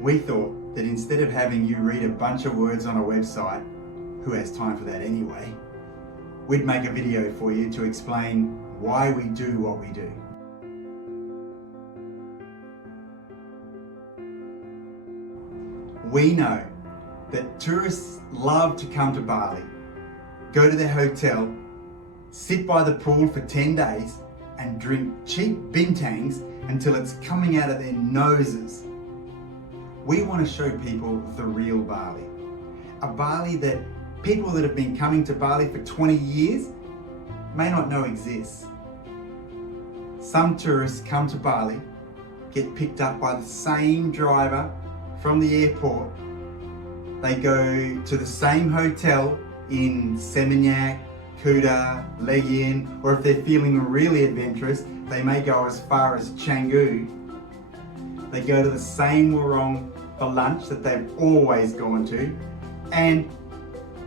We thought that instead of having you read a bunch of words on a website, who has time for that anyway, we'd make a video for you to explain why we do what we do. We know that tourists love to come to Bali, go to their hotel, sit by the pool for 10 days and drink cheap bintangs until it's coming out of their noses. We want to show people the real Bali. A Bali that people that have been coming to Bali for 20 years may not know exists. Some tourists come to Bali, get picked up by the same driver from the airport. They go to the same hotel in Seminyak, Kuta, Legian, or if they're feeling really adventurous, they may go as far as Canggu. They go to the same warong for lunch that they've always gone to. And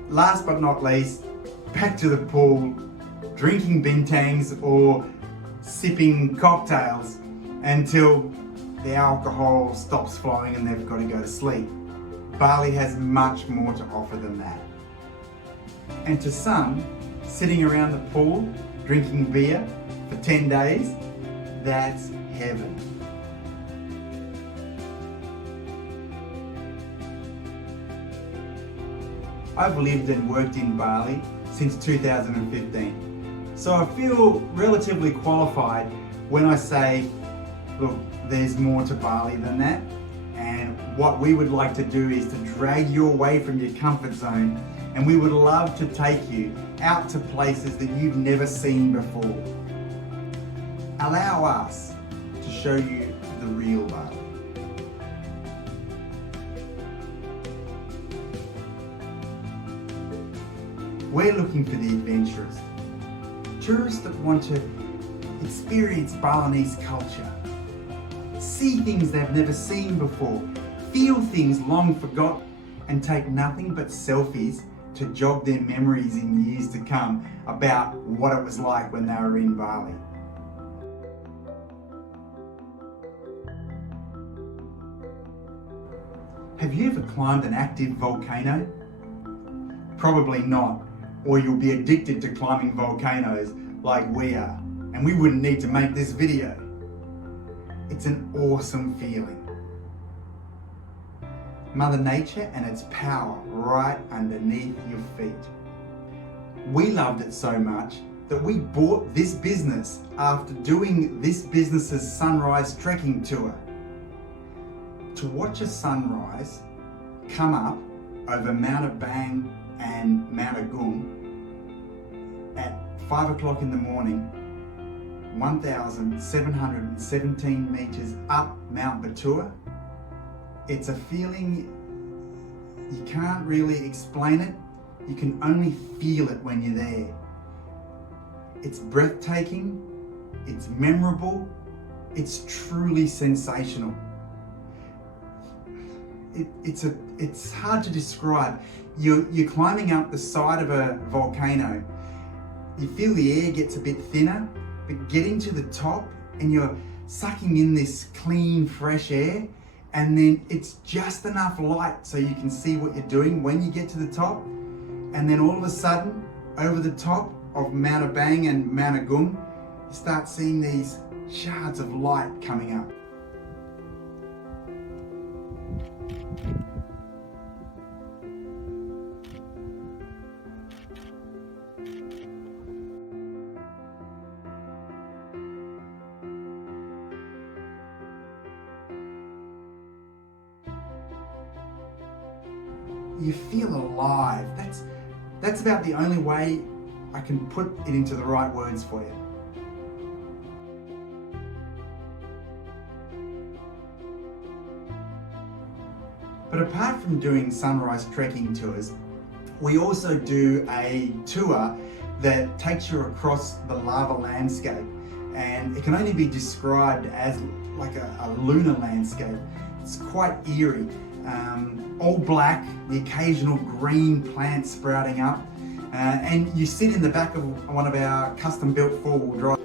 last but not least, back to the pool, drinking bintangs or sipping cocktails until the alcohol stops flowing and they've got to go to sleep. Bali has much more to offer than that. And to some, sitting around the pool, drinking beer for 10 days, that's heaven. I've lived and worked in Bali since 2015, so I feel relatively qualified when I say, look, there's more to Bali than that, and what we would like to do is to drag you away from your comfort zone, and we would love to take you out to places that you've never seen before. Allow us to show you the real Bali. We're looking for the adventurers, tourists that want to experience Balinese culture, see things they've never seen before, feel things long forgotten, and take nothing but selfies to jog their memories in years to come about what it was like when they were in Bali. Have you ever climbed an active volcano? Probably not, or you'll be addicted to climbing volcanoes like we are, and we wouldn't need to make this video. It's an awesome feeling. Mother Nature and its power right underneath your feet. We loved it so much that we bought this business after doing this business's sunrise trekking tour. To watch a sunrise come up over Mount Abang and Mount Agung at 5 o'clock in the morning, 1,717 meters up Mount Batur. It's a feeling you can't really explain it. You can only feel it when you're there. It's breathtaking, it's memorable, it's truly sensational. It's hard to describe. You're climbing up the side of a volcano. You feel the air gets a bit thinner, but getting to the top and you're sucking in this clean, fresh air, and then it's just enough light so you can see what you're doing when you get to the top. And then all of a sudden, over the top of Mount Abang and Mount Agung, you start seeing these shards of light coming up. You feel alive. That's about the only way I can put it into the right words for you. But apart from doing sunrise trekking tours, we also do a tour that takes you across the lava landscape, and it can only be described as like a lunar landscape. It's quite eerie. All black, the occasional green plants sprouting up, and you sit in the back of one of our custom-built four-wheel drive.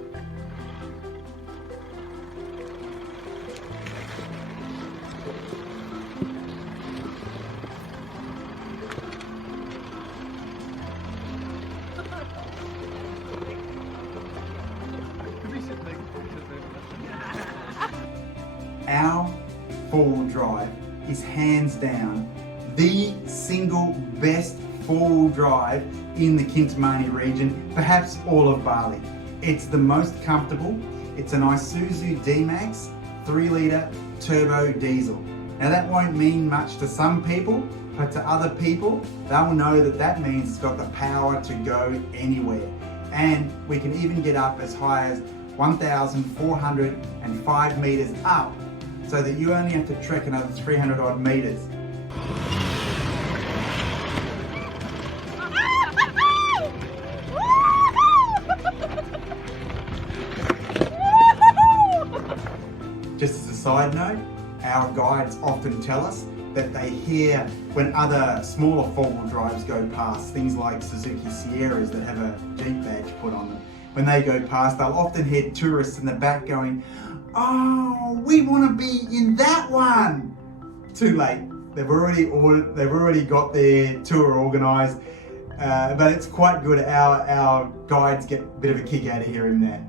four-wheel drive is hands down the single best four-wheel drive in the Kintamani region, perhaps all of Bali. It's the most comfortable. It's an Isuzu D-Max 3-litre turbo diesel. Now that won't mean much to some people, but to other people, they'll know that that means it's got the power to go anywhere. And we can even get up as high as 1,405 meters up, so that you only have to trek another 300 odd meters. Just as a side note, our guides often tell us that they hear when other smaller four-wheel drives go past, things like Suzuki Sierras that have a Jeep badge put on them. When they go past, they'll often hear tourists in the back going, "Oh, we want to be in that one." Too late. They've already got their tour organised, but it's quite good. Our guides get a bit of a kick out of hearing that.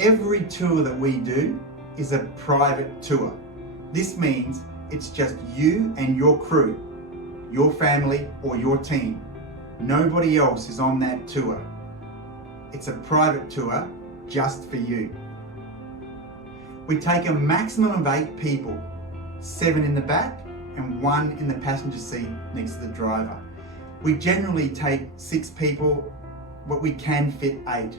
Every tour that we do is a private tour. This means it's just you and your crew, your family or your team. Nobody else is on that tour. It's a private tour just for you. We take a maximum of 8 people, 7 in the back and 1 in the passenger seat next to the driver. We generally take 6 people, but we can fit 8.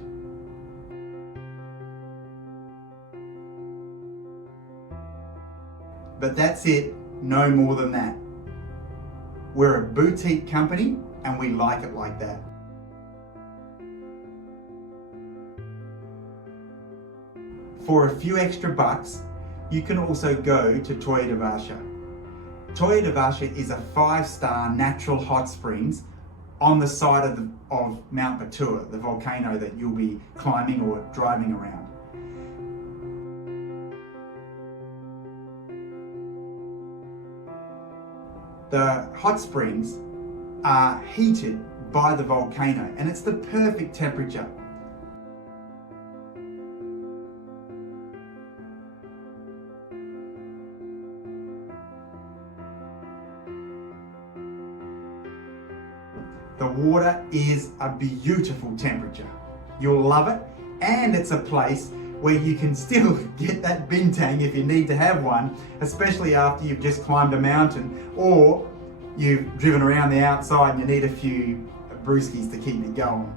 But that's it, no more than that. We're a boutique company and we like it like that. For a few extra bucks, you can also go to Toya Devasha. Toya Devasha is a 5-star natural hot springs on the side of Mount Batur, the volcano that you'll be climbing or driving around. The hot springs are heated by the volcano and it's the perfect temperature. The water is a beautiful temperature. You'll love it, and it's a place where you can still get that bintang if you need to have one, especially after you've just climbed a mountain or you've driven around the outside and you need a few brewskis to keep it going.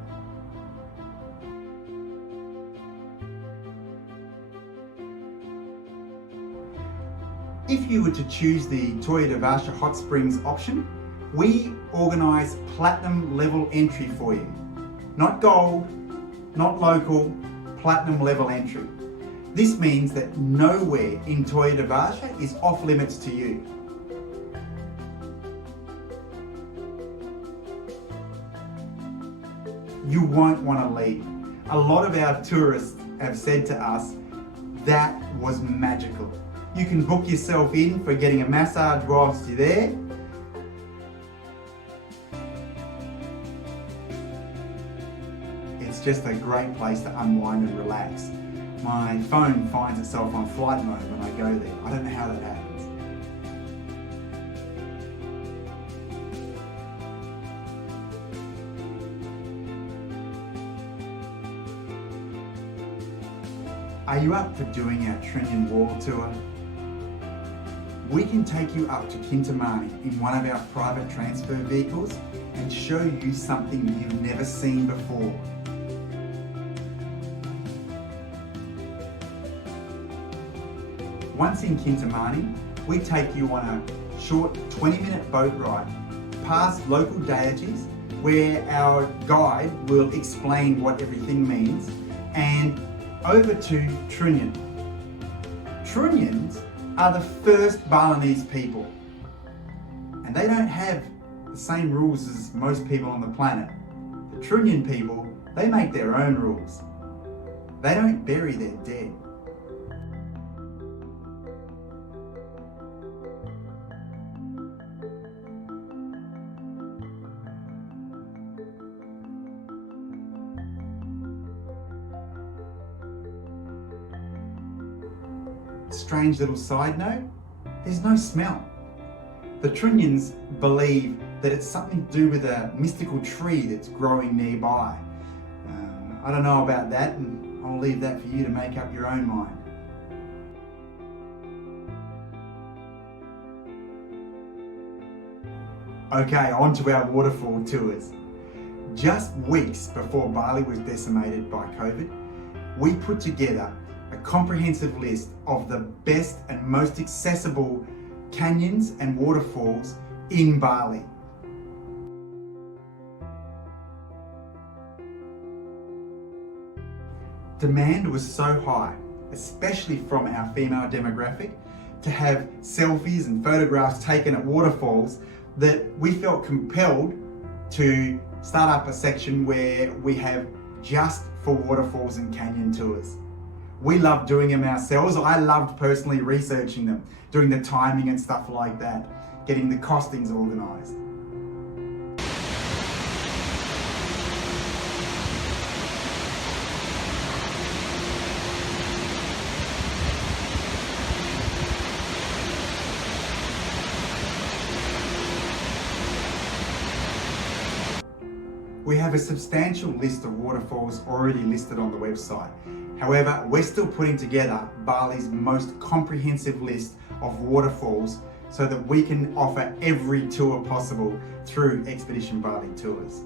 If you were to choose the Toya Devasha Hot Springs option, we organise platinum level entry for you. Not gold, not local, platinum level entry. This means that nowhere in Toya Devasha is off limits to you. You won't want to leave. A lot of our tourists have said to us, that was magical. You can book yourself in for getting a massage whilst you're there. It's just a great place to unwind and relax. My phone finds itself on flight mode when I go there. I don't know how that happens. Are you up for doing our Terunyan World Tour? We can take you up to Kintamani in one of our private transfer vehicles and show you something you've never seen before. Once in Kintamani, we take you on a short 20-minute boat ride past local deities where our guide will explain what everything means, and over to Terunyan. Terunyans are the first Balinese people, and they don't have the same rules as most people on the planet. The Terunyan people, they make their own rules. They don't bury their dead. strange little side note, there's no smell. The Terunyans believe that it's something to do with a mystical tree that's growing nearby. I don't know about that, and I'll leave that for you to make up your own mind. Okay, on to our waterfall tours. Just weeks before Bali was decimated by COVID, we put together a comprehensive list of the best and most accessible canyons and waterfalls in Bali. Demand was so high, especially from our female demographic, to have selfies and photographs taken at waterfalls that we felt compelled to start up a section where we have just for waterfalls and canyon tours. We love doing them ourselves. I loved personally researching them, doing the timing and stuff like that, getting the costings organised. We have a substantial list of waterfalls already listed on the website. However, we're still putting together Bali's most comprehensive list of waterfalls so that we can offer every tour possible through Expedition Bali Tours.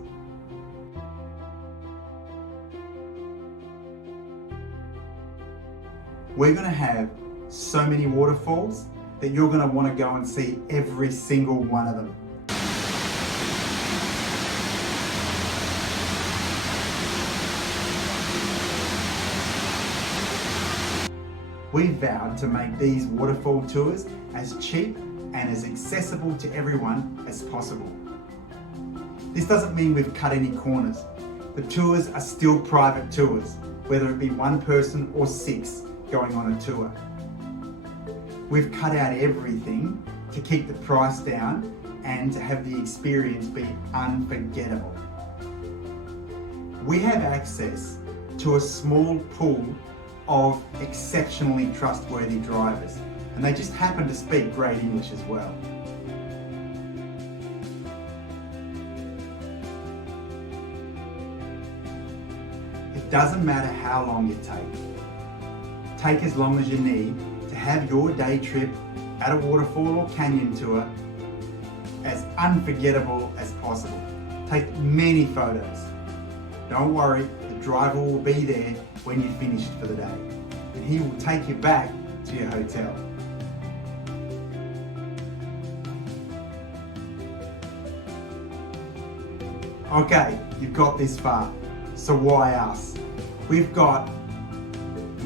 We're going to have so many waterfalls that you're going to want to go and see every single one of them. We vowed to make these waterfall tours as cheap and as accessible to everyone as possible. This doesn't mean we've cut any corners. The tours are still private tours, whether it be one person or 6 going on a tour. We've cut out everything to keep the price down and to have the experience be unforgettable. We have access to a small pool of exceptionally trustworthy drivers, and they just happen to speak great English as well. It doesn't matter how long you take. Take as long as you need to have your day trip at a waterfall or canyon tour as unforgettable as possible. Take many photos. Don't worry, the driver will be there when you're finished for the day, and he will take you back to your hotel. Okay, you've got this far, so why us? We've got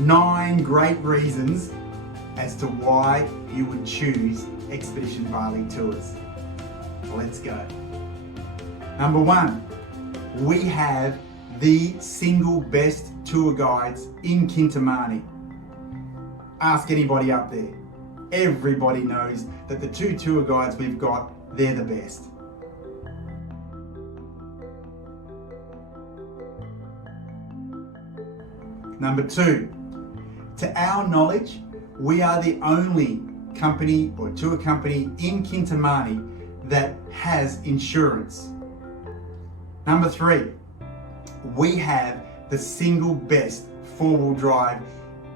9 great reasons as to why you would choose Expedition Bali Tours. Let's go. Number 1, we have the single best tour guides in Kintamani. Ask anybody up there. Everybody knows that the 2 tour guides we've got, they're the best. Number 2, to our knowledge, we are the only company or tour company in Kintamani that has insurance. Number 3, we have the single best 4-wheel drive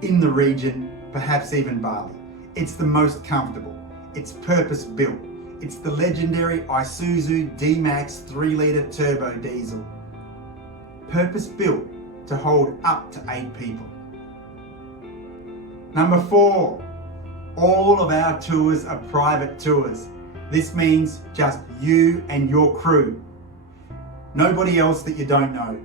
in the region, perhaps even Bali. It's the most comfortable. It's purpose built. It's the legendary Isuzu D-Max 3-litre turbo diesel. Purpose built to hold up to 8 people. Number 4, all of our tours are private tours. This means just you and your crew. Nobody else that you don't know.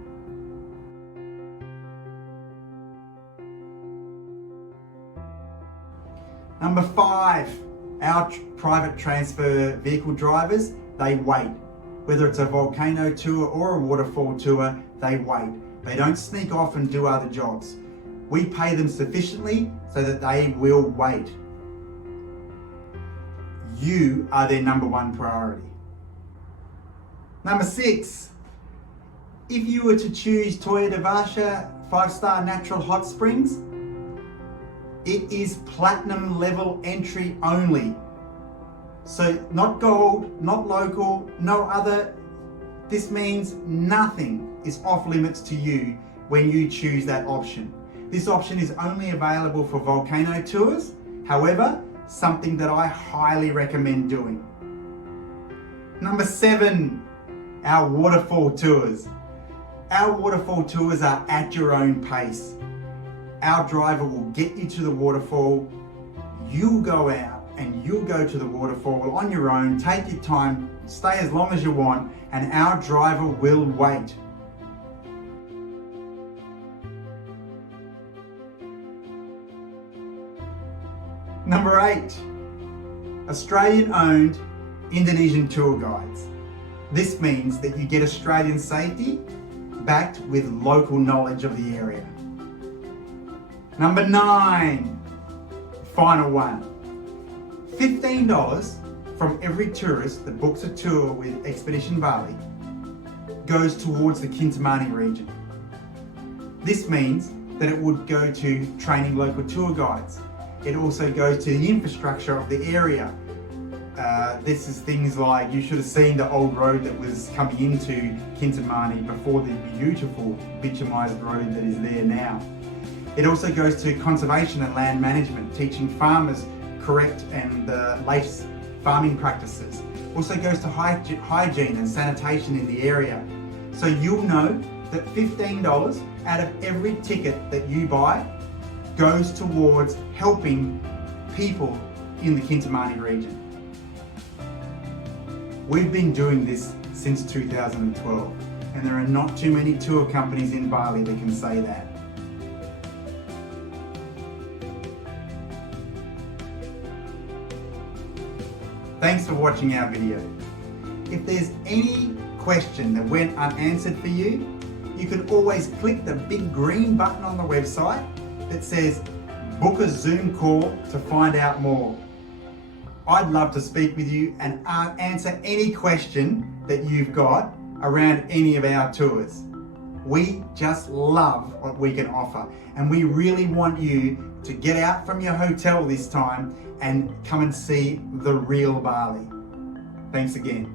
Number 5, our private transfer vehicle drivers, they wait. Whether it's a volcano tour or a waterfall tour, they wait. They don't sneak off and do other jobs. We pay them sufficiently so that they will wait. You are their number 1 priority. Number 6, if you were to choose Toya Devasha 5-star natural hot springs, It is platinum level entry only. So not gold, not local, no other. This means nothing is off limits to you when you choose that option. This option is only available for Volcano Tours. However, something that I highly recommend doing. Number 7, our Waterfall Tours. Our Waterfall Tours are at your own pace. Our driver will get you to the waterfall. You'll go out and you'll go to the waterfall on your own. Take your time, stay as long as you want, and our driver will wait. Number 8, Australian-owned Indonesian tour guides. This means that you get Australian safety backed with local knowledge of the area. Number 9, final one. $15 from every tourist that books a tour with Expedition Bali goes towards the Kintamani region. This means that it would go to training local tour guides. It also goes to the infrastructure of the area. This is things like, you should have seen the old road that was coming into Kintamani before the beautiful bitumised road that is there now. It also goes to conservation and land management, teaching farmers correct and latest farming practices. Also goes to hygiene and sanitation in the area. So you'll know that $15 out of every ticket that you buy goes towards helping people in the Kintamani region. We've been doing this since 2012, and there are not too many tour companies in Bali that can say that. Thanks for watching our video. If there's any question that went unanswered for you, you can always click the big green button on the website that says book a Zoom call to find out more. I'd love to speak with you and answer any question that you've got around any of our tours. We just love what we can offer, and we really want you to get out from your hotel this time and come and see the real Bali. Thanks again.